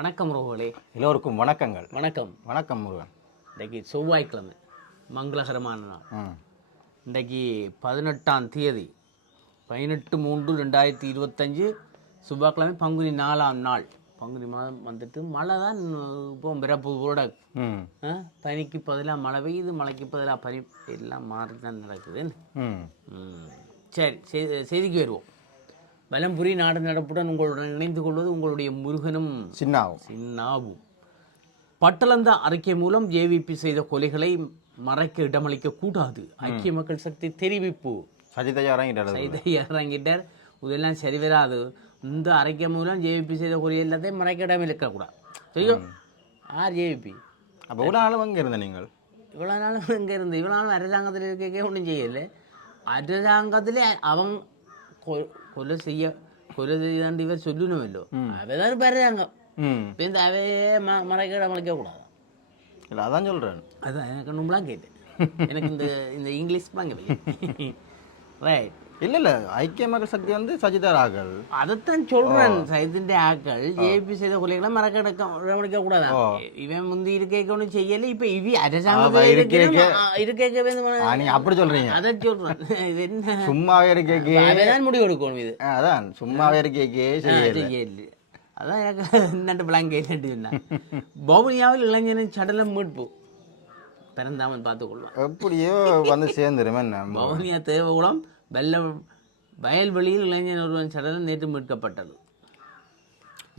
வணக்கம் ரோகோலே எல்லோருக்கும் வணக்கங்கள். வணக்கம். வணக்கம் முருகன். இன்றைக்கு செவ்வாய்க்கிழமை மங்களகரமான நாள். இன்றைக்கு பதினெட்டாம் தேதி பதினெட்டு மூன்று ரெண்டாயிரத்தி இருபத்தஞ்சு செவ்வாய்க்கிழமை பங்குனி நாலாம் நாள். பங்குனி மாதம் வந்துட்டு மழை தான் இப்போ பிறப்பு கூட. ம். ஆ, பனிக்கு பதிலாக மழை பெய்யுது மழைக்கு பதிலாக பனி எல்லாம் மாறி தான் நடக்குது. ம். ம். சரி செய்- செய்திக்கு வருவோம். வலம்புரி நாடு நடப்புடன் உங்களுடன் இணைந்து கொள்வது உங்களுடைய முருகனும் சின்னாவும். சின்னாவும். பட்டளந்த அறிக்கை மூலம் ஜேவிபி செய்த கொலைகளை மறைக்க இடமளிக்க கூடாது. ஐக்கிய மக்கள் சக்தி தெரிவிப்பு. சஜிதையா இறங்கிட்டாரு செய்த இறங்கிட்டார் இதெல்லாம் சரி வராது. இந்த அறிக்கை மூலம் ஜேவிபி செய்த கொலை எல்லாத்தையும் மறைக்க இடம் இருக்கக்கூடாது தெரியும் யார் ஜேவிபி அப்போ இவ்வளோ நாளும் அங்கே இருந்த நீங்கள்? இவ்வளோ நாளும் இங்கே இருந்து? இவ்வளோ நாளும் அரசாங்கத்தில் இருக்க ஒன்றும் செய்யலை. அரசாங்கத்தில் அவன் சொல்லணுமല്ലോ அவதான் இப்போ அரசாங்கம் ம் இப்போ இந்த அவையே ம மறைக்க இடம் அளிக்க கூடாது இல்லை அதான் சொல்கிறேன் அதான் எனக்கு ஒன்றும்லாம் கேட்டேன் எனக்கு இந்த இந்த இங்கிலீஷ் பாங்க ரைட் இல்லை இல்லை. ஐக்கிய மக்கள் சக்தி வந்து சஜிதா ராகல். அதைத்தான் சொல்றேன். சைதிന്റെ ஆக்கள் ஏபி செய்த கொலைகளை மறக்கடக்க கூடாது இவன் முந்தி இருக்கேக்க ஒன்றும் செய்யல இப்ப இவி வேணும் ஆ, நீங்க அப்படி சொல்றீங்க. அதை சொல்றேன். இது என்ன? சும்மாவே இருக்கேக்கே. அவதான் முடிவு எடுக்கணும் இது. அதான். சும்மாவே செய்யல. அதான் எனக்கு என்னண்டு பிளாங்கேட் சொன்னேன் பவுனியாவில் இளைஞனின் சடலம் மீட்பு. பிறந்தாமல் பார்த்துக்கொள்வான் எப்படியோ வந்து சேர்ந்துரும் வவுனியா தேவகுளம் வெள்ள வயல்வெளியில் இளைஞர் ஒருவன் சடலம் நேற்று மீட்கப்பட்டது.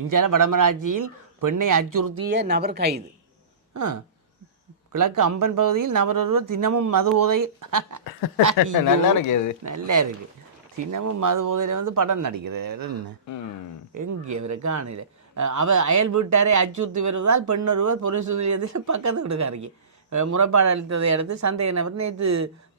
இஞ்சால வடமராட்சியில் பெண்ணை அச்சுறுத்திய நபர் கைது. கிழக்கு அம்பன் பகுதியில் நபர் ஒருவர் தினமும் மது போதை நல்லா இருக்கு நல்லா இருக்கு. தினமும் மது போதையில வந்து படம் நடிக்கிறார் என்ன? எங்கே இவரை காணல? அஹ் அவ அயல் வீட்டாரை அச்சுறுத்தி வருவதால் பெண் ஒருவர் போலீஸ் நிலையத்தில் பக்கத்து வீட்டுக்காரிக்கு முறைப்பாடு அளித்ததை அடுத்து சந்தேக நபர் நேற்று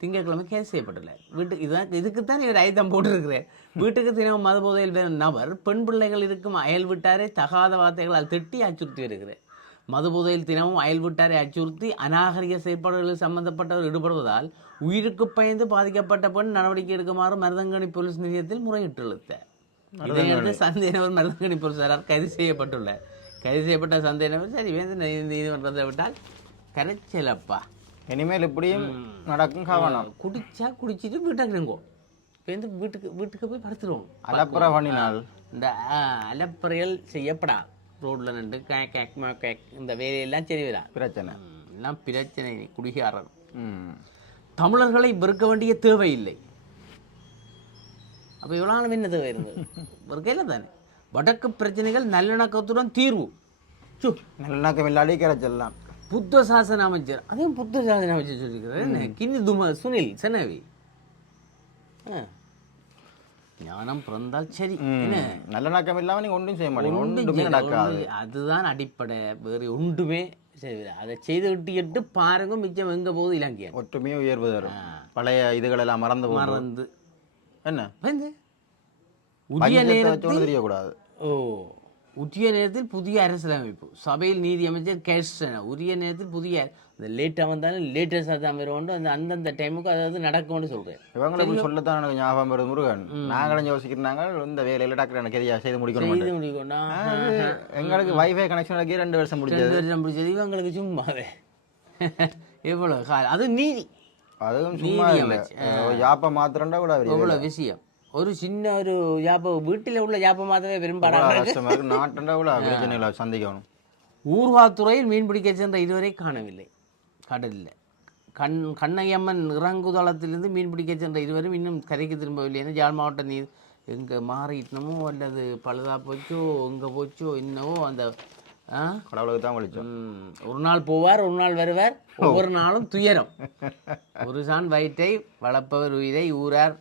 திங்கட்கிழமை கேஸ் செய்யப்பட்டுள்ளார் வீட்டுக்கு இதுதான் இதுக்குத்தான் இவர் ஆயுதம் போட்டிருக்கிறார் வீட்டுக்கு தினமும் மது போதையில் நபர் பெண் பிள்ளைகள் இருக்கும் அயல் வீட்டாரை தகாத வார்த்தைகளால் திட்டி அச்சுறுத்தி வருகிறார் மது போதையில் தினமும் அயல் வீட்டாரை அச்சுறுத்தி அநாகரிக செயற்பாடுகளில் சம்பந்தப்பட்டவர் ஈடுபடுவதால் உயிருக்கு பயந்து பாதிக்கப்பட்ட பெண் நடவடிக்கை எடுக்குமாறு மருதங்கணி போலீஸ் நிலையத்தில் முறையிட்டுள்ளார் இதையடுத்து சந்தேக நபர் மருதங்கணி போலீசாரால் கைது செய்யப்பட்டுள்ளார் கைது செய்யப்பட்ட சந்தேக நபர் சரி வேந்து நீதிமன்றத்தை விட்டால் கரைச்சலப்பா இனிமேல் இப்படியும் நடக்கும் கவனம். குடிச்சா குடிச்சிட்டு வீட்டுக்கு இருங்கோ வந்து வீட்டுக்கு வீட்டுக்கு போய் படுத்துருவோம். அலப்புற பண்ணினால் இந்த அலப்பறைகள் செய்யப்படா. ரோட்ல நின்று கேக் கேக் மா கேக் இந்த வேலையெல்லாம் சரி வரா பிரச்சனை. எல்லாம் பிரச்சனை. குடிகாரன் ம். தமிழர்களை வெறுக்க வேண்டிய தேவையில்லை. அப்போ இவ்வளோ நாள் என்ன தேவை இருந்தது? வெறுக்கையில் தானே. வடக்கு பிரச்சனைகள் நல்லிணக்கத்துடன் தீர்வு. நல்லிணக்கம் இல்லாடி கரைச்சல்லாம் புத்த சாசன அமைச்சர் அதையும் புத்த சாசன அமைச்சர் சொல்லியிருக்கிறார் கிண்ணி தும சுனில் செனவி. ஞானம் பிறந்தால் சரி. என்ன? நல்லிணக்கம் இல்லாம நீங்க ஒன்றும் செய்ய மாட்டீங்க. அதுதான் அடிப்படை. வேறு ஒன்றுமே அதை செய்து விட்டு பாருங்க மிச்சம் எங்க போகுது? இலங்கையன் ஒற்றுமையே உயர்வு தரும். பழைய இதுகள் எல்லாம் மறந்து மறந்து. என்ன? உரிய வச்சோன்னு தெரியக்கூடாது. ஓ. உரிய நேரத்தில் புதிய அரசியலமைப்பு. சபையில் நீதி அமைச்சர் கேஸ்டன உரிய நேரத்தில் புதிய இந்த லேட்டாக வந்தாலும் லேட்டஸ்டாக தான் வருவோண்டு அந்த அந்தந்த டைமுக்கு அதாவது நடக்கும்னு சொல்கிறேன் இவங்களுக்கு சொல்லத்தான் எனக்கு ஞாபகம் வருது முருகன். நாங்களும் யோசிக்கிறாங்க இந்த வேலையில டாக்டர் எனக்கு எதையா செய்து முடிக்கணும். இது முடியும்னா எங்களுக்கு வைஃபை கனெக்ஷன் ஆகி ரெண்டு வருஷம் முடிஞ்சது. ரெண்டு வருஷம் பிடிச்சது இவங்களுக்கு சும்மாவே. எவ்வளோ அது நீதி. அதுவும் சும்மா இல்லை. யாப்ப மாத்திரண்டா கூட எவ்வளோ விஷயம். ஒரு சின்ன ஒரு யாப்ப வீட்டில் உள்ள யாப்ப மாத்தவே பெரும்பாடாக நாட்டண்டா பிரச்சனைகளை சந்திக்கணும். ஊர்காத்துறையில் மீன் பிடிக்க சென்ற இருவரை காணவில்லை. கடலில் கண் கண்ணையம்மன் இறங்குதளத்திலிருந்து மீன் பிடிக்க சென்ற இருவரும் இன்னும் கரைக்கு திரும்பவில்லை என ஜாழ் மாவட்ட நீர் எங்கே மாறிட்டனமோ அல்லது பழுதா போச்சோ எங்கே போச்சோ என்னவோ அந்த? கடவுளுக்கு தான் வலிச்சோம். ஒரு நாள் போவார் ஒரு நாள் வருவார். ஒவ்வொரு நாளும் துயரம். ஒரு சான் வயிற்றை வளர்ப்பவர் உயிரை ஊரார்.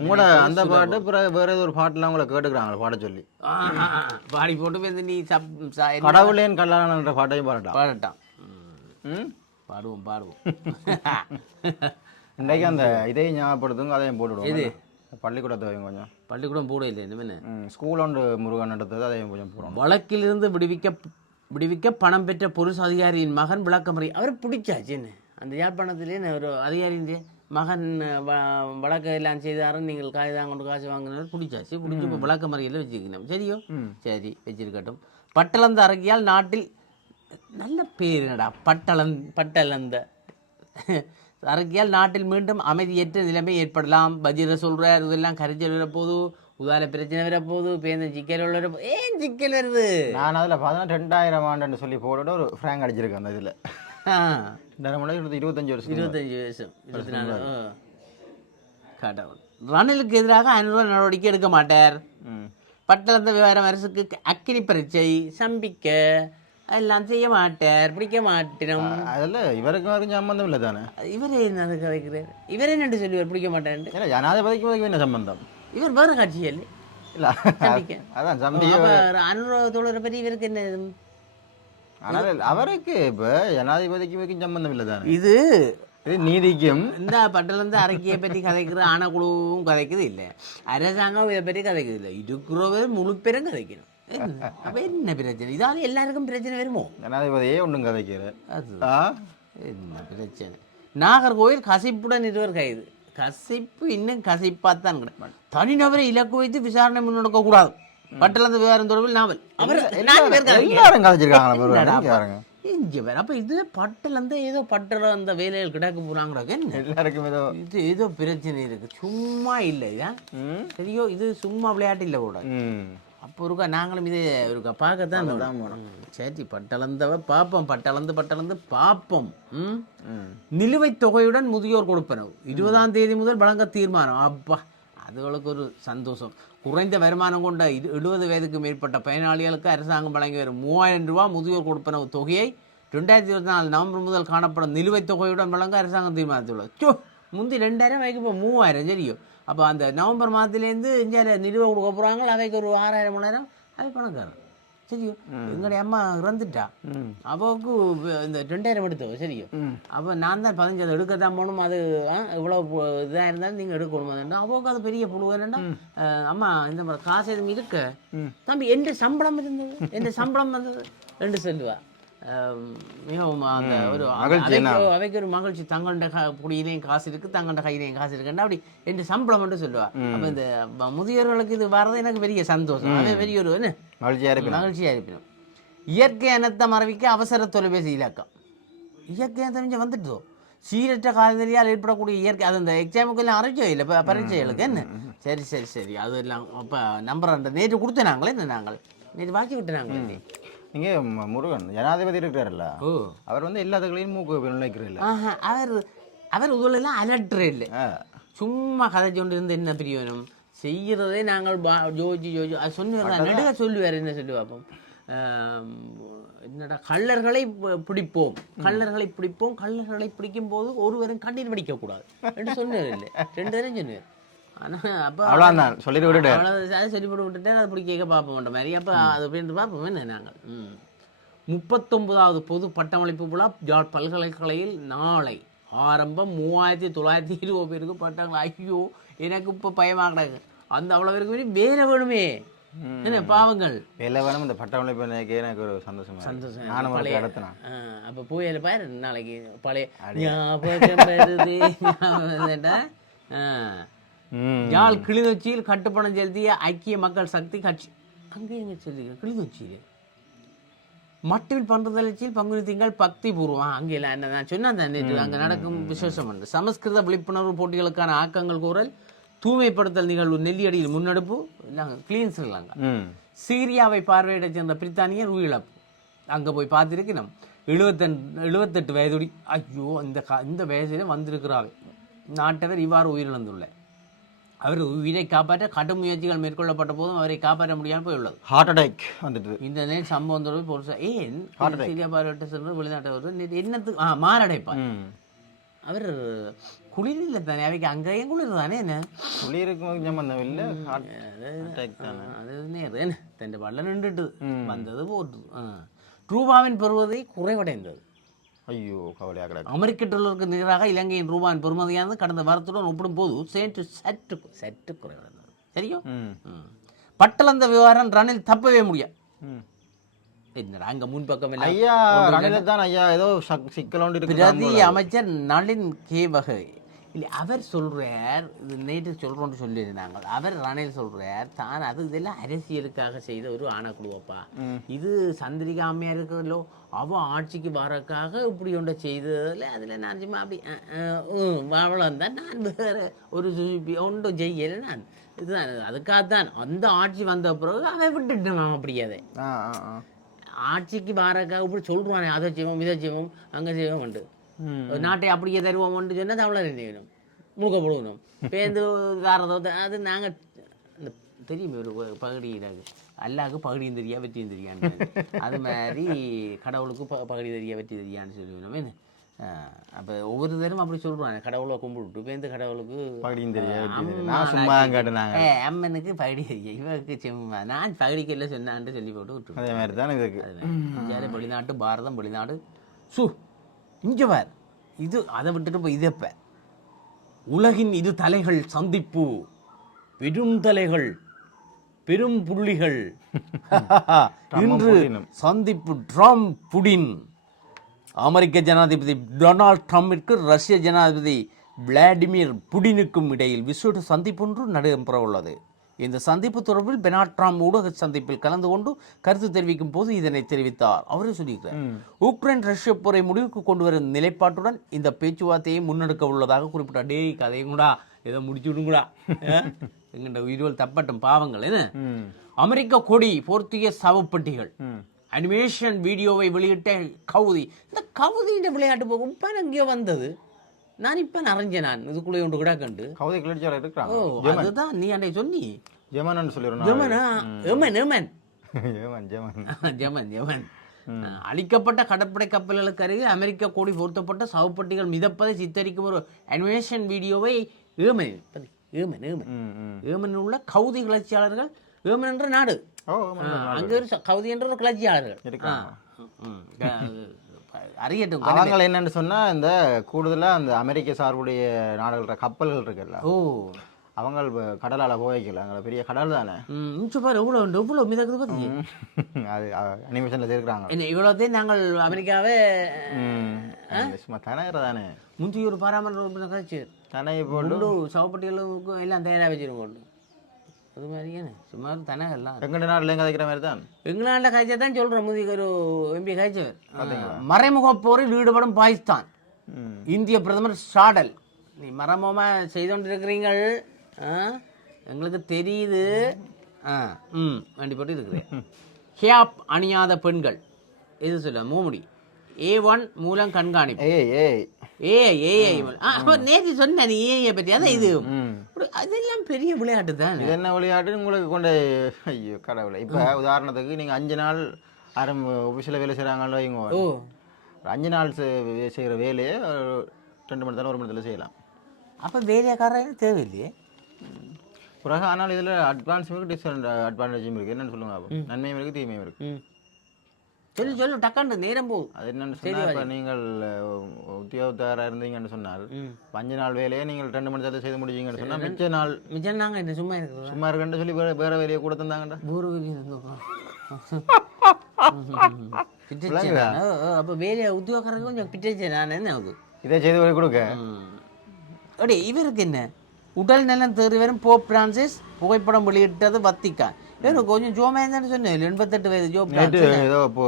உங்களோட அந்த பாட்டு பிறகு வேற ஏதோ ஒரு பாட்டுலாம் உங்களை கேட்டுக்கிறாங்க பாட சொல்லி. பாடி போட்டு வந்து நீ சப் கடவுளேன் கல்யாணம்ன்ற பாட்டையும் பாடட்டா? பாடட்டான் ம்? பாடுவோம் பாடுவோம். இன்றைக்கு அந்த இதையும் ஞாபகப்படுத்துங்க அதையும் போட்டுவிடுவோம் பள்ளிக்கூடத்தை கொஞ்சம். பள்ளிக்கூடம் போட இல்லை என்ன ஸ்கூல் ஒன்று முருகன் எடுத்தது அதையும் கொஞ்சம் போடுவோம். வழக்கிலிருந்து விடுவிக்க விடுவிக்க பணம் பெற்ற பொலிஸ் அதிகாரியின் மகன் விளக்கமறை. அவர் பிடிச்சாச்சு என்ன? அந்த யாழ்ப்பாணத்திலே ஒரு அதிகாரியின் மகன் வ- வழக்கு எல்லாம் செய்தாரும் நீங்கள் காகிதம் கொண்டு காசு வாங்கினார் பிடிச்சாச்சு. பிடிச்சி இப்போ விளக்கமறையில் வச்சுக்கணும் சரியோ? சரி வச்சிருக்கட்டும். பட்டளந்த அரங்கியால் நாட்டில் நல்ல பேர் என்னடா? பட்டளந் பட்டளந்த அரங்கியால் நாட்டில் மீண்டும் அமைதியற்ற நிலைமை ஏற்படலாம். பஜீர சொல்றார் இதெல்லாம் கரைச்சல் வரப்போகுது உதார பிரச்சனை வரப்போகுது பேருந்து சிக்கல் உள்ள ஏன் சிக்கல் வருது? நான் அதில் பார்த்தீங்கன்னா ரெண்டாயிரம் ஆண்டுன்னு சொல்லி போட்டுட்டு ஒரு ஃப்ராங்க் அடிச்சிருக்கேன் அந்த இதில். இருபத்தஞ்சு வருஷம் இருபத்தஞ்சு வருஷம். இருபத்தி நாலு. கடவுள். ரணிலுக்கு எதிராக அனுர நடவடிக்கை எடுக்க மாட்டார். பட்டளந்த விவகாரம் அரசுக்கு அக்கினி பரீட்சை சம்பிக்க எல்லாம் செய்ய மாட்டார் பிடிக்க மாட்டினோம். அதில் இவருக்கும் அதுக்கும் சம்பந்தம் இல்லை தானே? இவரே என்ன கதைக்கிறார் இவரே என்னண்டு சொல்லுவார் பிடிக்க இல்லை ஜனாதிபதிக்கு அதுக்கு என்ன சம்பந்தம்? இவர் வேற கட்சியல்ல. இல்லை சம்பிக்க. அதான் சம்பி அப்ப அனுரோதத்தோட பற்றி இவருக்கு என்ன? ஆனால் அவருக்கு இப்போ ஜனாதிபதிக்கு சம்பந்தம் இல்லை தானே? இது நீதிக்கும். இந்த பட்டலேருந்து அரக்கியை பற்றி கதைக்கிற ஆணைக்குழுவும் கதைக்குது இல்லை. அரசாங்கம் இதை பற்றி கதைக்குது இல்லை. இருக்கிறவர் முழு பேரும் கதைக்கணும்? அப்ப என்ன பிரச்சனை? இதால எல்லாருக்கும் பிரச்சனை வருமோ? ஜனாதிபதியே ஒன்றும் கதைக்கிற என்ன பிரச்சனை? நாகர்கோவில் கசிப்புடன் இருவர் கைது கசிப்பு இன்னும் கசிப்பாத்தான் கிடக்கும். தனிநபரை இலக்கு வைத்து விசாரணை முன்னெடுக்க கூடாது பட்டளந்த விவகாரம் தொடர்பில் நாவல். அவர். எல்லாரும்? பாருங்க இங்க வேற அப்ப இது பட்டலந்த ஏதோ பட்டல அந்த வேலைகள் கிடக்க என்ன? எல்லாருக்கும் ஏதோ இது ஏதோ பிரச்சனை இருக்கு. சும்மா இல்லை இதா ம். சரியோ இது சும்மா விளையாட்டு இல்லை கூட. அப்போ இருக்கா நாங்களும் இது இருக்கா? பார்க்கத்தான் போனோம் சரி பட்டளந்தவ பார்ப்போம் பட்டளந்து பட்டளந்து பார்ப்போம். நிலுவைத் தொகையுடன் முதியோர் கொடுப்பனவு. இருபதாம் தேதி முதல் வழங்க தீர்மானம். அப்பா. அதுகளுக்கு ஒரு சந்தோஷம் குறைந்த வருமானம் கொண்ட இது எழுபது வயதுக்கு மேற்பட்ட பயனாளிகளுக்கு அரசாங்கம் வழங்கி வரும் மூவாயிரம் ரூபா முதியோர் கொடுப்பன தொகையை ரெண்டாயிரத்தி இருபத்தி நாலு நவம்பர் முதல் காணப்படும் நிலுவைத் தொகையுடன் வழங்க அரசாங்கம் தீர்மானித்துள்ளது சோ முந்தி ரெண்டாயிரம் வைக்க இப்போ மூவாயிரம் சரியோ அப்போ அந்த நவம்பர் மாதத்துலேருந்து இங்கே நிலுவை கொடுக்க போகிறாங்களோ அவைக்கு ஒரு ஆறாயிரம் மணி அவை பணக்காரன் சரியோ எங்களுடைய அம்மா இறந்துட்டா ம் அப்பாவுக்கு இந்த ரெண்டாயிரம் எடுத்தோம் சரியோ ம் அப்போ நான் தான் பதினஞ்சு அதை எடுக்க தான் போகணும் அது இவ்வளோ இதாக இருந்தாலும் நீங்கள் எடுக்கணும் அப்பாவுக்கு அது பெரிய புழு என்னன்னா அம்மா இந்த மாதிரி காசு எதுவும் இருக்கு. தம்பி எந்த சம்பளம் இருந்தது எந்த சம்பளம் வந்தது சொல்லுவா ஆம், மிகவும் அந்த ஒரு? அவைக்கு ஒரு மகிழ்ச்சி. தங்கண்ட குடியிலையும் காசு இருக்கு தங்கண்ட கையிலையும் காசு இருக்குன்னா அப்படி? என்று சம்பளம் மட்டும் சொல்லுவா. அப்போ இந்த முதியோர்களுக்கு இது வர்றது எனக்கு பெரிய சந்தோஷம். அது பெரிய ஒரு என்ன? மகிழ்ச்சியாக இருப்பினும். இயற்கை அனர்த்த மறைவிக்க அவசர தொலைபேசி இலக்கம். இயற்கை தெரிஞ்ச வந்துட்டோ சீரற்ற காலநிலையால் ஏற்படக்கூடிய இயற்கை அது இந்த எக்ஸாமுக்கு எல்லாம் அரைச்சோ இல்லை? இப்போ பரீட்சைகளுக்கு என்ன? சரி சரி சரி. அது எல்லாம் அப்போ நம்பர் அந்த நேற்று கொடுத்த நாங்களே நேற்று வாக்கி விட்டு நாங்கள் முருகன் ஜனாதிபதி இருக்கிறார்ல. அவர் வந்து எல்லாத்துக்களையும் மூக்கு நுழைக்கிறதில்ல ஆஹா அவர் அவர் உதவெல்லாம் அலட்டுற இல்லை. சும்மா கதை கொண்டு இருந்து என்ன பிரியோனம் செய்கிறதே நாங்கள் பா ஜோஜி ஜோஜி அது சொன்னிருந்தா நெடுக சொல்லுவார் என்ன சொல்லி பார்ப்போம் என்னடா கள்ளர்களை பிடிப்போம். கள்ளர்களை பிடிப்போம். கள்ளர்களை பிடிக்கும் போது ஒருவரும் கண்ணீர் வடிக்கக்கூடாது. என்று சொன்னார் இல்லை. ரெண்டு பேரும் சொன்னார் அவ்வளோதான் சொல்லிட்டு விட்டுட்டு அவ்வளோ அதை சொல்லி போட்டு விட்டுட்டு அதை பிடிக்க பார்ப்போம் மாட்டோம் மாதிரி. அப்போ அது அப்படின்ட்டு பார்ப்போம் என்ன நாங்கள். முப்பத்தொன்பதாவது பொது பட்டமளிப்பு விழா யாழ் பல்கலைக்கழகையில் நாளை ஆரம்பம். மூவாயிரத்தி தொள்ளாயிரத்தி இருபது பேருக்கு பட்டாங்க ஐயோ எனக்கு இப்போ பயமாகடாங்க அந்த அவ்வளோ பேருக்கு வேலை வேணுமே. என்ன பாவங்கள். வேலை வேணும் இந்த பட்டமளிப்பு எனக்கு எனக்கு ஒரு சந்தோஷமா சந்தோஷம். நானும் பழைய- நடத்தினேன் அப்போ போயில பாரு நாளைக்கு பழைய ஞாபகம் வருதே. ஆ. யாழ் கிளிநொச்சியில் கட்டுப்பணம் செலுத்திய ஐக்கிய மக்கள் சக்தி கட்சி. அங்கே எங்க சொல்லிங்க கிளிநொச்சியில். மட்டுவில் பண்றதளர்ச்சியில் பங்குனி திங்கள் பக்தி பூர்வம் அங்கே இல்லை என்ன நான் சொன்னேன் தான் நேற்று அங்கே நடக்கும் விசேஷம் உண்டு சமஸ்கிருத விழிப்புணர்வு போட்டிகளுக்கான ஆக்கங்கள் கூறல் தூய்மைப்படுத்தல் நிகழ்வு நெல்லியடியில் முன்னெடுப்பு இல்லாங்க கிளீன் ஸ்ரீலங்கா சீரியாவை பார்வையிட சென்ற பிரித்தானியர் உயிரிழப்பு. அங்கே போய் பார்த்துருக்கணும் எழுபத்தெண் எழுபத்தெட்டு வயதுடி. ஐயோ இந்த கா இந்த வயசில் வந்திருக்கிறாள் நாட்டவர் இவ்வாறு உயிரிழந்துள்ளார். அவர் உயிரை காப்பாற்ற கடும் முயற்சிகள் மேற்கொள்ளப்பட்ட போதும் அவரை காப்பாற்ற முடியாமல் போயுள்ளது. ஹார்ட் அட்டாக் வந்துட்டு. இந்த நேரம் சம்பவம் தொடர்பு பொருசா ஏன் சீரியா பார்வையிட்ட சென்ற வெளிநாட்டவர். என்னத்துக்கு ஆ மாரடைப்பார். ம். அவர் குளிரில் தானே அவைக்கு அங்கேயும் குளிர் தானே என்ன? குளிருக்கு சம்பந்தம் இல்லை தானே. அது நேரு என்ன? தென்னை பாடல நின்றுட்டு வந்தது போட்டு. ரூபாவின் பெறுவதை குறைவடைந்தது. ஐயோ கவலையாக கிடக்கு. அமெரிக்க டாலருக்கு நிகராக இலங்கையின் ரூபாயின் பெறுமதியானது கடந்த வாரத்துடன் ஒப்பிடும்போது சேற்று சற்று சற்று குறைவடைந்தது சரியோ? ம். ம். பட்டளந்த விவகாரம் ரணில் தப்பவே முடியாது அங்க முன்பக்கம் ஐயா ரணில தான் ஐயா ஏதோ சக்- சிக்கலோண்டு பிரதி அமைச்சர் நளின் கே. வகை. இல்லை அவர் சொல்றார் இது நேற்று சொல்றோம்னு சொல்லியிருந்தாங்க. அவர் ரணில் சொல்றார் தான் அது இதெல்லாம் அரசியலுக்காக செய்த ஒரு ஆணக்குழுவப்பா. இது சந்திரிகா அம்மையா இருக்கிறதோ அவ ஆட்சிக்கு வரக்காக இப்படி ஒன்றை செய்ததில் அதில் நான் சும்மா அப்படி அவ்வளவுதான். நான் வேற ஒரு ஒன்றும் செய்யலை நான். இதுதான் அதுக்காகத்தான். அந்த ஆட்சி வந்த பிறகு அவன் விட்டுட்டான் அப்படியே அதை. ஆட்சிக்கு பாரக்காக இப்படி சொல்றானே அதை செய்வோம் இதை செய்வோம் அங்கே செய்வோம் உண்டு. ஒரு நாட்டை அப்படியே தருவோம்னு சொன்னால் தமிழர் என்ன செய்யணும் முழுக்க போடணும் பேருந்து தாரதோ அது நாங்கள் தெரியும் ஒரு பகுதி இருக்கு அல்லாவுக்கு பகுதியும் தெரியா வெற்றியும் தெரியான்னு அது மாதிரி கடவுளுக்கு ப பகுதி தெரியா வெற்றி தெரியான்னு சொல்லுவோம் என்ன? அப்போ ஒவ்வொரு தரும் அப்படி சொல்கிறாங்க கடவுளை கும்பிட்டு பேருந்து கடவுளுக்கு? பகுதியும் தெரியா, வெற்றியும் தெரியா. அம்மா நான் சும்மா தான் கேட்டேனாங்க. ஏ, அம்மனுக்கு பகுதி தெரியும் இவருக்கு சும்மா நான் பகுதிக்கு இல்லை சொன்னான்ட்டு சொல்லி போட்டு விட்டுருவேன். அதே மாதிரி தான் இதுக்கு வெளிநாட்டு பாரதம் வெளிநாடு. சு இங்கே பார். இது அதை விட்டுட்டு போய் இதப்ப உலகின் இரு தலைகள் சந்திப்பு. பெரும் தலைகள். பெரும் புள்ளிகள். இன்று. சந்திப்பு ட்ரம்ப் புடின். அமெரிக்க ஜனாதிபதி டொனால்ட் ட்ரம்பிற்கு ரஷ்ய ஜனாதிபதி விளாடிமிர் புடினுக்கும் இடையில் விசேட சந்திப்பு ஒன்று நடைபெற உள்ளது. இந்த சந்திப்பு தொடர்பில் பெனால்ட் ட்ரம்ப் ஊடக சந்திப்பில் கலந்து கொண்டு கருத்து தெரிவிக்கும் போது இதனை தெரிவித்தார். அவரே சொல்லியிருக்கிறார். உக்ரைன் ரஷ்ய போரை முடிவுக்கு கொண்டு வரும் நிலைப்பாட்டுடன் இந்த பேச்சுவார்த்தையை முன்னெடுக்க உள்ளதாக குறிப்பிட்டார். டேய் கதையும் கூடா ஏதோ முடிச்சு விடுங்கடா. எங்கள்ட உயிர்கள் தப்பட்டும் பாவங்கள் என்ன? அமெரிக்க கொடி போர்த்துகீய சவப்பட்டிகள் அனிமேஷன் வீடியோவை வெளியிட்ட கவுதி. இந்த கவுதியின் விளையாட்டு போகும் இப்போ எங்கேயோ வந்தது. நான் இப்போ நிறைஞ்சேன் நான். இதுக்குள்ளே ஒன்று கூட கண்டு. கவுதி கிளர்ச்சியாளர் ஓ இருக்கிறாங்க அதுதான். நீ அன்றை சொன்னி. ஜெமன்? சொல்லிடுறோம் ஜெமனா எமன் எமன் ஜெமன். ஜெமன் ஜெமன். ஜெமன் அழிக்கப்பட்ட கடற்படை கப்பல்களுக்கு அருகே அமெரிக்க கொடி பொருத்தப்பட்ட சவப்பட்டிகள் மிதப்பதை சித்தரிக்கும் ஒரு அனிமேஷன் வீடியோவை ஏமன். Yemen Yemen. ஏமன் உள்ள கவுதி கிளர்ச்சியாளர்கள். ஏமன் என்ற நாடு. அங்க ஒரு கவுதி என்ற கிளர்ச்சியாளர்கள். அறியட்டும் அவங்க என்னன்னு சொன்னா இந்த கூடுதலா அந்த அமெரிக்க சார்புடைய நாடுகள கப்பல்கள் இருக்குல்ல. ஓ. அவங்க கடலால போய் வைக்கல அங்கே பெரிய கடல் தானே. இங்க பாரு எவ்வளோ எவ்வளோ மிதக்குது பத்தி அது அனிமேஷன்ல இருக்கிறாங்க என்ன இவ்வளோத்தையும் நாங்கள் அமெரிக்காவே சும்மா தனகிற தானே முந்தி ஒரு பாராமர கழிச்சு தனையை சவப்பட்டிகளுக்கும் எல்லாம் தயாராக வச்சிருக்கோம் அது மாதிரி என்ன சும்மா தனகெல்லாம் எங்கட நாடுல எங்க தைக்கிற மாதிரி தான் இங்கிலாண்டில் காய்ச்சா தான் சொல்கிறோம் முந்தி ஒரு எம்பி காய்ச்சவர் மறைமுக போரில் ஈடுபடும் பாகிஸ்தான். இந்திய பிரதமர் சாடல் நீ மரமமாக செய்து கொண்டிருக்கிறீங்கள்? எங்களுக்கு தெரியுது ஆ ம் வண்டி போட்டு இருக்கிறேன் ஹியாப் அணியாத பெண்கள் இது சொல்ல மூமுடி ஏ ஒன் மூலம் கண்காணிப்பு ஏய் ஏ ஏஐ நேற்று சொன்ன நீ ஏஐ பற்றி அதான் இது. அதெல்லாம் பெரிய விளையாட்டு தான்? இது என்ன விளையாட்டு உங்களுக்கு கொண்டு ஐயோ கடவுளை. இப்போ உதாரணத்துக்கு நீங்க அஞ்சு நாள் ஆரம் ஆஃபீஸில் வேலை செய்கிறாங்கன்னு வைங்க ஓ. ஒரு அஞ்சு நாள் செய்கிற வேலையை ரெண்டு மணி நேரம் ஒரு மணி நேரத்தில் செய்யலாம். அப்போ வேலைக்காரன் தேவையில்லையே? பிறகு ஆனால் இதில் அட்வான்ஸும் இருக்குது டிஸ்அட் அட்வான்டேஜும் இருக்குது என்னன்னு சொல்லுங்க அப்போ. நன்மையும் இருக்குது தீமையும் இருக்குது சொல்லு சொல்லு டக்காண்டு நேரம் போகும் அது என்னன்னு சொன்னால் இப்போ நீங்கள் உத்தியோகத்தாராக இருந்தீங்கன்னு சொன்னால் அஞ்சு நாள் வேலையை நீங்கள் ரெண்டு மணி நேரத்தில் செய்து முடிச்சீங்கன்னு சொன்னால் மிச்ச நாள் மிச்சம் நாங்கள் என்ன சும்மா இருக்கிறோம் சும்மா இருக்குன்னு சொல்லி வேறு வேறு வேலையை கூட தந்தாங்கடா. பூர்வ அப்போ வேலையை உத்தியோகக்காரங்க கொஞ்சம் பிட்டேச்சு நான் என்ன ஆகுது இதை செய்து கொடுக்க. அடே இவருக்கு என்ன? உடல் நலம் தேறி வரும் போப் பிரான்சிஸ் புகைப்படம் வெளியிட்டது வத்திக்கான் இவர் கொஞ்சம் ஜோமேந்தான்னு சொன்னேன். எண்பத்தெட்டு வயது ஜோ நேற்று ஏதோ இப்போ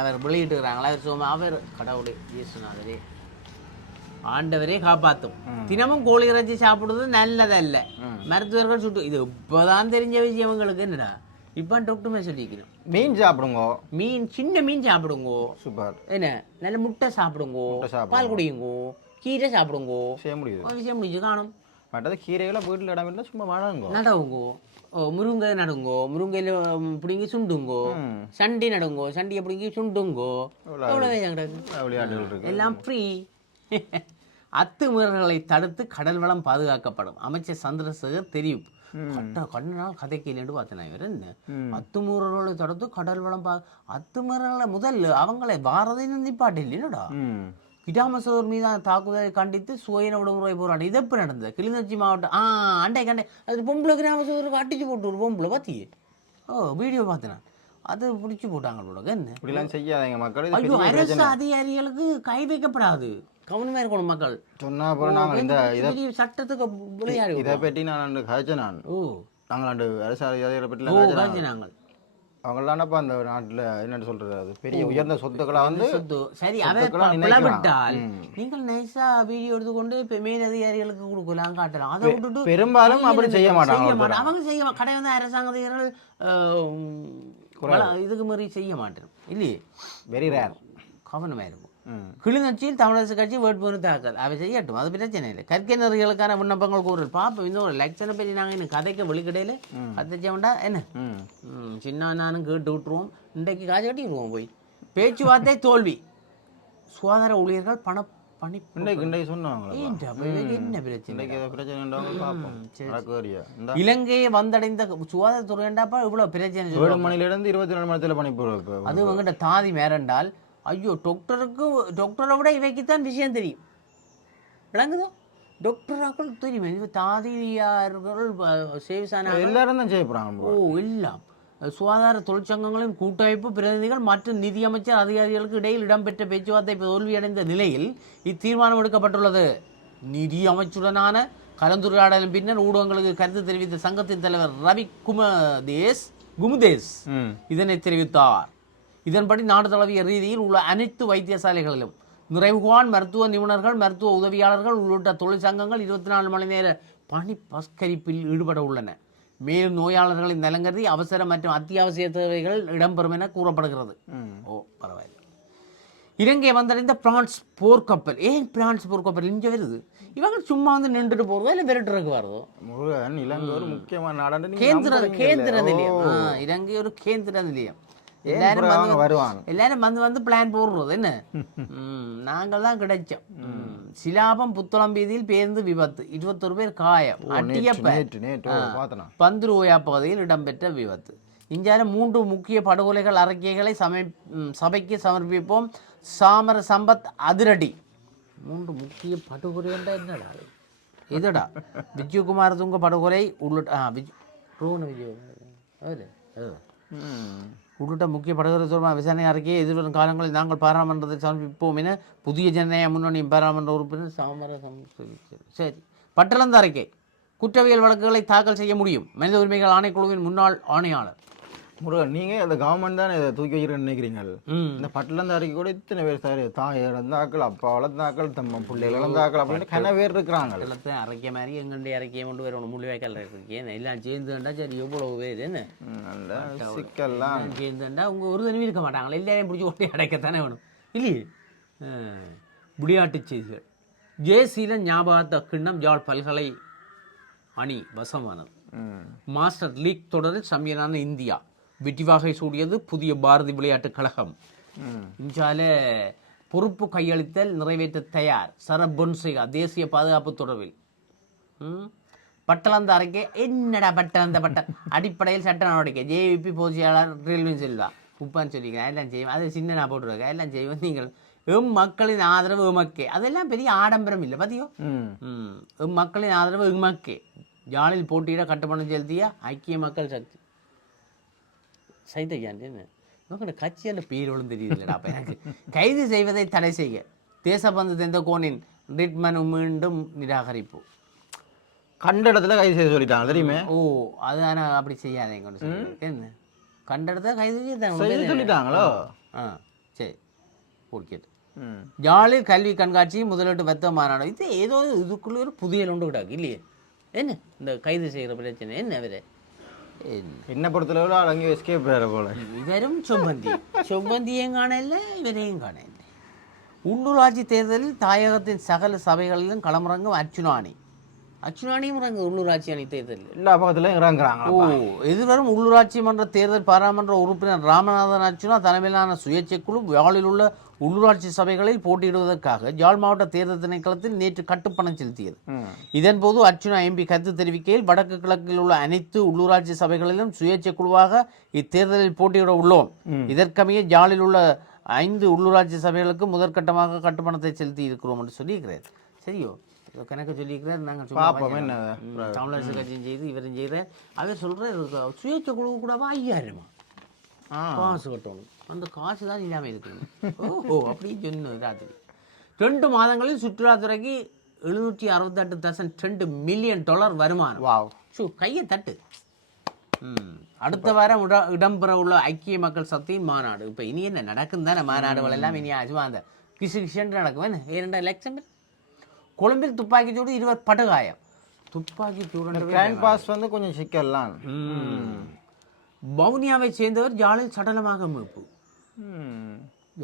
அவர் வெளியிட்டுக்கிறாங்களா அவர் சோமா அவர் கடவுளே இயேசுநாதரே. ஆண்டவரே காப்பாத்தும். தினமும் கோழி இறைச்சி சாப்பிடுறது நல்லதல்ல. மருத்துவர்கள் சுட்டு இது இப்போதான் தெரிஞ்ச விஷயம் இவங்களுக்கு என்னடா? இப்போ டாக்டருமே சொல்லிக்கணும் மீன் சாப்பிடுங்க. மீன் சின்ன மீன் சாப்பிடுங்கோ. சூப்பர். என்ன? நல்ல முட்டை சாப்பிடுங்கோ. பால் குடியுங்கோ. கீரை சாப்பிடுங்கோ. செய்ய ஒரு விஷயம் முடிஞ்சு காணும். மற்றது கீரைகளை வீட்டில் இடம் இருந்தால் சும்மா வாழாங்க நடவுங்கோ ஓ முருங்கை நடுங்கோ முருங்கையில் பிடிங்கி சுண்டுங்கோ சண்டி நடுங்கோ சண்டியை பிடிங்கி சுண்டுங்கோ எவ்வளோ விளையாட்டுகள் இருக்கு எல்லாம் ஃப்ரீ அத்துமீறல்களை தடுத்து கடல் வளம் பாதுகாக்கப்படும் அமைச்சர் சந்திரசேகர் தெரிவிப்பு கண்ணால் கதைக்கலன்னு பார்த்தேன் இவர் என்ன அத்துமீறல்களை தொடர்ந்து கடல் வளம் பா அத்துமீறல்களை முதல் அவங்களை பாரதி நிப்பாட்டு இல்லைடா ம் கிடாமசோர் மீதான தாக்குதலை கண்டித்து சுயன விடுமுறை போராட்டம். இது எப்போ நடந்தது? கிளிநொச்சி மாவட்டம் ஆ அண்டை கண்டை. அது பொம்பளை கிராமசோருக்கு அடிச்சு போட்டு ஒரு பொம்பளை பார்த்தியே ஓ வீடியோ பார்த்தேன். அது பிடிச்சி போட்டாங்க போல என்ன இப்படிலாம் செய்யாதீங்க மக்கள். ஐயோ அரசு அதிகாரிகளுக்கு கை வைக்கப்படாது. கவனமா இருக்கணும் மக்கள். சொன்னா அப்புறம் நாங்கள் இந்த இதை சட்டத்துக்கு விளையாடி இதை பற்றி நான் நான். ஓ. நாங்கள் அரசு அதிகாரிகளை பற்றி காய்ச்சி நாங்கள் அவங்களானப்பா அந்த நாட்டில் என்னன்னு சொல்றது? அது பெரிய உயர்ந்த சொத்துக்களை வந்து சொத்து. சரி அதை. நீங்கள் நைஸா வீடியோ எடுத்துக்கொண்டு இப்போ மேல் அதிகாரிகளுக்கு கொடுக்கலாம் காட்டலாம். அதை விட்டுட்டு பெரும்பாலும் அப்படி செய்ய மாட்டாங்க அவங்க செய்ய கடை வந்து அரசாங்க அதிகாரிகள் இதுக்கு மாதிரி செய்ய மாட்டேன். இல்லையே? வெரி ரேர் கவனமா இருக்கும் கிளிநொச்சியில் தமிழரசு கட்சி வேட்புமனு தாக்கல். அவை செய்யட்டும். அது பிரச்சனை இல்லை. கற்கைஞர்களுக்கான விண்ணப்பங்கள் கூறல் பார்ப்போம் இந்த ஒரு லட்சணம் பெரிய நாங்கள் இன்னும் கதைக்க வெளிக்கடையில். கதைச்சோம்டா என்ன? சின்ன நானும் கேட்டு விட்டுருவோம். இன்றைக்கு காசு கட்டிடுவோம் போய். பேச்சுவார்த்தை தோல்வி. சுகாதார ஊழியர்கள் பண பணி இலங்கையை வந்தடைந்த சுகாதாரத்துறையண்டாப்பா இவ்வளவு பிரச்சனை ஏழு. மணிலேருந்து இருபத்தி நாலு மணி நேரத்தில் பணி போடுவோம் அது உங்ககிட்ட தாதி மேரண்டால் ஐயோ டாக்டருக்கு டாக்டரை விட இவைக்குத்தான் விஷயம் தெரியும். விளங்குதோ? டாக்டராக்கள் தெரியும். இது தாதியார்கள் சேவிசான எல்லாரும் தான் செய்ய போகிறாங்க ஓ எல்லாம் சுகாதார தொழிற்சங்கங்களின் கூட்டமைப்பு பிரதிநிதிகள் மற்றும் நிதியமைச்சர் அதிகாரிகளுக்கு இடையில் இடம்பெற்ற பேச்சுவார்த்தை தோல்வியடைந்த நிலையில் இத்தீர்மானம் எடுக்கப்பட்டுள்ளது. நிதி அமைச்சுடனான கலந்துரையாடலின் பின்னர் ஊடகங்களுக்கு கருத்து தெரிவித்த சங்கத்தின் தலைவர் ரவி குமதேஸ் குமுதேஸ் இதனை தெரிவித்தார். இதன்படி நாடு தழுவிய ரீதியில் உள்ள அனைத்து வைத்தியசாலைகளிலும் நிறைவுகான் மருத்துவ நிபுணர்கள் மருத்துவ உதவியாளர்கள் உள்ளிட்ட தொழிற்சங்கங்கள் இருபத்தி நாலு மணி நேர பணி பஸ்கரிப்பில் ஈடுபட உள்ளன. மேலும் நோயாளர்களின் நலங்கருதி அவசர மற்றும் அத்தியாவசிய தேவைகள் இடம்பெறும் என கூறப்படுகிறது. ஓ பரவாயில்லை. இலங்கை வந்தடைந்த பிரான்ஸ் போர்க்கப்பல். ஏன் பிரான்ஸ் போர்க்கப்பல்? இங்கே வருது. இவங்க சும்மா வந்து நின்றுட்டு போறதோ இல்லை விரட்டுறதுக்கு வருதோ? முருகன் இலங்கை ஒரு முக்கியமான நீங்க கேந்திர கேந்திர? நிலையம். இலங்கை ஒரு கேந்திர நிலையம். எல்லாரும் வந்து வருவாங்க? எல்லாரும் வந்து வந்து பிளான் போடுறது என்ன? நாங்கள் தான் கிடைச்சோம். சிலாபம் புத்தளம் வீதியில் பேருந்து விபத்து. இருபத்தொரு பேர் காயம். அட்டியப்ப. பந்துருவோயா பகுதியில் இடம்பெற்ற விபத்து. இந்தியாவில் மூன்று முக்கிய படுகொலைகள் அறிக்கைகளை சமை சபைக்கு சமர்ப்பிப்போம். சாமர சம்பத் அதிரடி. மூன்று முக்கிய படுகொலைண்டா என்னடா? இதுடா விஜயகுமார் துங்க படுகொலை உள்ளிட்ட ஆ விஜய் ரோன ம். உள்ளிட்ட முக்கிய படகுகள் தொடர்பான விசாரணை அறிக்கையை எதிர்வரும் காலங்களில் நாங்கள் பாராளுமன்றத்தில் சமர்ப்பிப்போம் என புதிய ஜனநாயக முன்னணி பாராளுமன்ற உறுப்பினர் சாமரசம் சரி. பட்டளந்த அறிக்கை குற்றவியல் வழக்குகளை தாக்கல் செய்ய முடியும். மனித உரிமைகள் ஆணைக்குழுவின் முன்னாள் ஆணையாளர். முருகன் நீங்க அந்த கவர்மெண்ட் தான் இதை தூக்கி வைக்கிறேன்னு நினைக்கிறீங்க இந்த பட்டிலந்த அறிக்கை கூட இத்தனை பேர் சார் தாய் இழந்தாக்கள் அப்பா வளர்ந்தாக்கள் தம்ம பிள்ளைகள் இழந்தாக்கள் அப்படின்னு கன பேர் இருக்கிறாங்க. எல்லாத்தையும் அரைக்க மாதிரி எங்கண்டி அரைக்க கொண்டு வரணும் முள்ளிவாய்க்கால் இருக்கேன் எல்லாம் சேர்ந்துண்டா சரி எவ்வளவு பேர்? என்ன? சிக்கல்லாம். சேர்ந்துண்டா உங்க ஒரு தடவை இருக்க மாட்டாங்களா? எல்லாரையும் பிடிச்சி ஓட்டி அடைக்கத்தானே வேணும். இல்லையே? ஆ. விளையாட்டுச் செய்திகள் ஜேசீலன் ஞாபகத்த கிண்ணம் ஜாழ் பல்கலை அணி வசமானது. மாஸ்டர் லீக் தொடரில் சம்பியனான இந்தியா. வெற்றிவாகை சூடியது புதிய பாரதி விளையாட்டுக் கழகம். ம். இஞ்சால பொறுப்பு கையளித்தல் நிறைவேற்ற தயார். சரப் பொன்சேகா தேசிய பாதுகாப்பு தொடர்பில்? பட்டளந்த அறிக்கை என்னடா பட்டளந்த பட்ட அடிப்படையில் சட்ட நடவடிக்கை. ஜேவிபி பொதுச்செயலாளர் ரயில்வே செல்வா. உப்பான்னு சொல்லிக்கிறேன் எல்லாம் செய்வோம் அது சின்ன நான் போட்டுருக்கேன் எல்லாம் செய்வோம் நீங்கள் எம் மக்களின் ஆதரவு எமக்கே. அதெல்லாம் பெரிய ஆடம்பரம் இல்லை. ம். எம் மக்களின் ஆதரவு எமக்கே. ஜாலில் போட்டியிட கட்டுப்பணம் செலுத்திய ஐக்கிய மக்கள் சக்தி. சைதையான் என்ன? உங்களோட கட்சியில் பேரோடும் தெரியலடா அப்ப எனக்கு. கைது செய்வதை தடை செய்ய தேசபந்து தெந்த கோனின் ரிட் மனு மீண்டும் நிராகரிப்பு. கண்ட இடத்துல கைது செய்ய சொல்லிட்டாங்க தெரியுமே? ஓ அதான அப்படி செய்யாதீங்க. என்ன கண்ட இடத்த கைது செய்ய சொல்லிட்டாங்களோ? ஆ சரி. ஓகே யாழில் கல்வி கண்காட்சி முதலீட்டு வர்த்தக மாநாடு. இது ஏதோ இதுக்குள்ள ஒரு புதியல் உண்டு கிடாக்கு இல்லையே? என்ன? இந்த கைது செய்கிற பிரச்சனை என்ன அவரு என்ன? பொறுத்தளவில் அங்கே எஸ்கேப் வேற போல. இவரும் சொம்பந்தி சொம்பந்தியும் காணல இவரையும் காணல உள்ளூராட்சி தேர்தலில் தாயகத்தின் சகல சபைகளிலும் களமிறங்கும் அர்ச்சுனாணி அச்சுனானியும் உள்ளூராட்சி அணி தேர்தலில். எல்லா பக்கத்துலையும் இறங்குறாங்க ஓ எதிர்வரும் உள்ளூராட்சி மன்ற தேர்தல் பாராளுமன்ற உறுப்பினர் ராமநாதன் அர்ச்சுனா தலைமையிலான சுயேட்சை குழு யாழில் உள்ள உள்ளூராட்சி சபைகளில் போட்டியிடுவதற்காக யாழ் மாவட்ட தேர்தல் திணைக்களத்தில் நேற்று கட்டுப்பணம் செலுத்தியது. இதன்போது அர்ச்சுனா எம்பி கருத்து தெரிவிக்கையில் வடக்கு கிழக்கில் உள்ள அனைத்து உள்ளூராட்சி சபைகளிலும் சுயேட்சை குழுவாக இத்தேர்தலில் போட்டியிட உள்ளோம். இதற்கமைய யாழில் உள்ள ஐந்து உள்ளூராட்சி சபைகளுக்கு முதற்கட்டமாக கட்டுப்பணத்தை செலுத்தி இருக்கிறோம் என்று சொல்லியிருக்கிறார். சரியோ? கணக்கு சொல்லியிருக்கிறார் நாங்கள் பார்ப்போம். என்ன தமிழரசு கட்சியும் செய்து இவரும் செய்கிறார் அவர் சொல்கிறார் சுயேட்சை குழு கூடவா ஐயாயிரமா. காசு கட்டணும். அந்த காசு தான் இல்லாமல் இருக்குது ஓஹோ அப்படின்னு சொன்ன ராத்திரி. ரெண்டு மாதங்களில் சுற்றுலாத்துறைக்கு எழுநூற்றி அறுபத்தெட்டு தசம் ரெண்டு மில்லியன் டாலர் வருமானம். வாவ். ஷூ கையை தட்டு. அடுத்த வாரம் இட இடம்பெற உள்ள ஐக்கிய மக்கள் சக்தியின் மாநாடு. இப்போ இனி என்ன நடக்கும் தானே மாநாடுகள் எல்லாம் இனி அந்த கிசு கிசுன்னு நடக்கும். லட்சம் பேர் கொழும்பில் துப்பாக்கி சூடு இருவர் படுகாயம். துப்பாக்கி சூடு கிரைம் பாஸ் வந்து கொஞ்சம் சிக்கலாம் பவுனியாவை சேர்ந்தவர் யாழில் சடலமாக மீட்பு.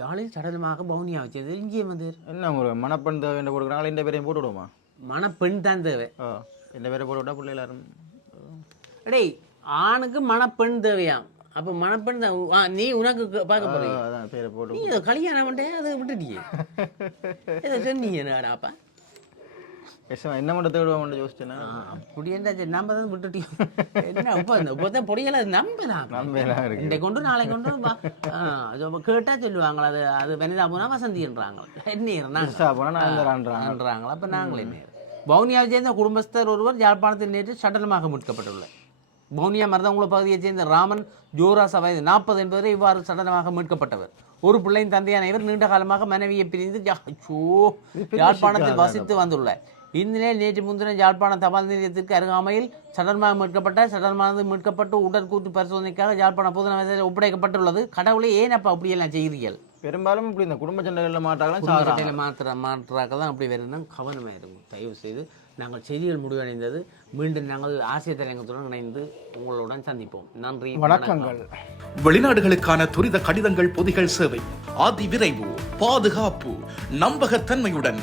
யாழில் சடலமாக பவுனியாவை சேர்ந்தவர் இங்கே வந்து என்ன ஒரு மணப்பெண் தேவை என்ன கொடுக்குறாங்களா இந்த பேரையும் போட்டு விடுவோமா? மணப்பெண் தான் தேவை. இந்த பேரை போட்டு விட்டா பிள்ளை எல்லாரும் டேய் ஆணுக்கு மணப்பெண் தேவையாம். அப்போ மணப்பெண் தான். நீ உனக்கு பார்க்க போறீங்க அதான் பேரை போட்டு நீ கல்யாணம் பண்ணிட்டே அதை விட்டுட்டியே. இதை சொன்னீங்க என்னடாப்பா பேசுவேன் என்ன மட்டும் தேடுவோம் யோசிச்சேன்னா? அப்படி என்ன நம்ம தான் விட்டுட்டியோம் என்ன இப்போ இப்போ தான் பொடிகளை நம்பலாம் நம்பலாம் இருக்கு. இன்றைக்கு கொண்டு நாளை கொண்டு அது அப்ப கேட்டா சொல்லுவாங்களா அது அது வனிதா போனா வசந்தின்றாங்க. என்ன அப்போ நாங்களே நேர் பவுனியாவை சேர்ந்த குடும்பஸ்தர் ஒருவர் யாழ்ப்பாணத்தில் நேற்று சடலமாக மீட்கப்பட்டுள்ளார். பவுனியா மருதங்குள பகுதியைச் சேர்ந்த ராமன் ஜோராச வயது நாற்பது என்பவரை இவ்வாறு சடலமாக மீட்கப்பட்டவர். ஒரு பிள்ளையின் தந்தையான இவர் நீண்ட காலமாக மனைவியை பிரிந்து யாழ்ப்பாணத்தில் வசித்து வந்துள்ளார். இந்நிலையில் நேற்று முன்தினம் யாழ்ப்பாணம் தபால் நிலையத்திற்கு அருகாமையில் சடலமாக மீட்கப்பட்ட சடலமானது மீட்கப்பட்டு உடற்கூற்று பரிசோதனைக்காக யாழ்ப்பாணம் பொதுநல ஒப்படைக்கப்பட்டுள்ளது. கடவுளே ஏன் அப்போ அப்படியெல்லாம் செய்கிறீர்கள்? பெரும்பாலும் இப்படி இந்த குடும்ப சண்டைகளில் குடும்பத்தில் மாத்திர மாற்றாக்க தான் அப்படி வருதுன்னா கவனமாக இருக்கும் தயவு செய்து நாங்கள் செய்திகள் முடிவடைந்தது. மீண்டும் நாங்கள் ஆசிய தலையங்கத்துடன் இணைந்து உங்களுடன் சந்திப்போம். நன்றி வணக்கங்கள். வெளிநாடுகளுக்கான துரித கடிதங்கள் பொதிகள் சேவை. அதி விரைவு பாதுகாப்பு நம்பகத்தன்மையுடன்